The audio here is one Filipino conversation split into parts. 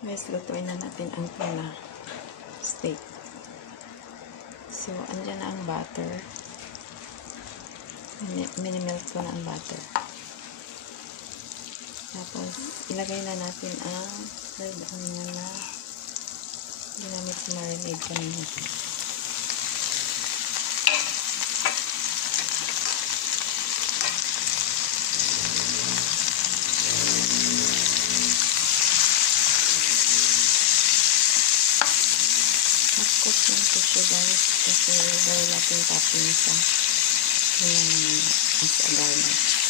Guys, lutuin na natin ang tuna steak. So, andyan na ang butter. Minimelt ko na ang butter. Tapos, ilagay na natin ang red onion na ginamit sa marinade kanina. Cook lang po siya guys kasi gawin natin topping sa yun lang naman as a garnish.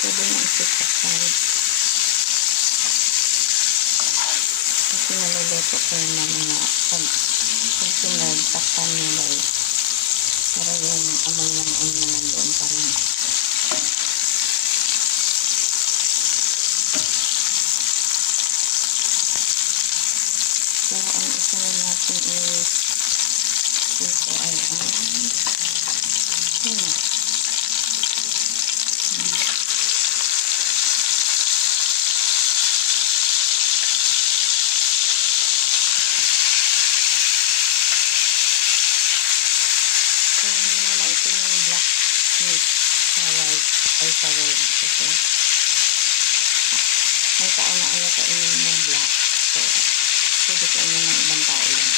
Pwede na i-set aside kasi naluluto ko yung mga pag sinagtakpan nyo guys para yung amoy ng onion nandoon pa rin. So ang isa na natin is ito ay ang tuna. Sa red kasi may tao na ayaw kainin ng black, so pwede kainin ng ibang tao yan.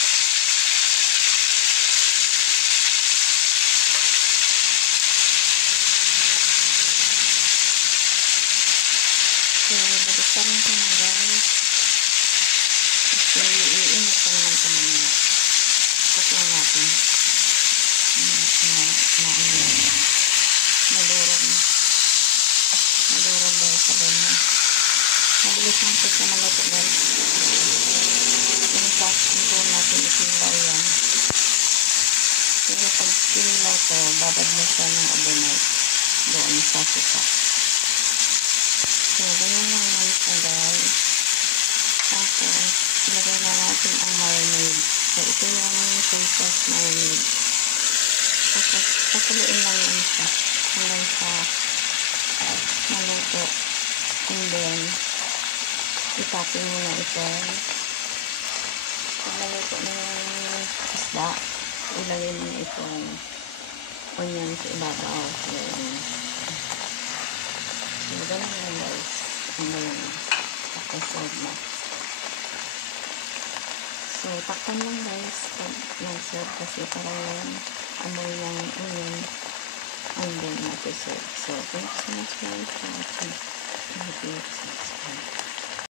So baliktarin ko na guys kasi iinit ko naman ito mamaya. Cook lang natin madurog dahil sa ganyan. Mabilis lang po siya maluto guys. Yung sauce ang po natin isilaw yan. Pero pag sinilaw ko, babad mo siya ng overnight doon sa suka. So, ganyan lang naman siya guys. Tapos, ilagay na natin ang marinade. So, ito yung soy sauce marinade. Tapos, pakuloyin lang yan siya hanggang sa maluto. And then, itapping mo na ito. Pag maluto na yung isda, ilagay mo na itong onion sa ibabaw. So, ganun lang guys. Ang ngayon. Tapos, serve na. So, takpan lang guys pag nag-serve kasi parang yung amoy ng onion and then natin serve. So, thank you so much guys for watching. I hope you subscribe.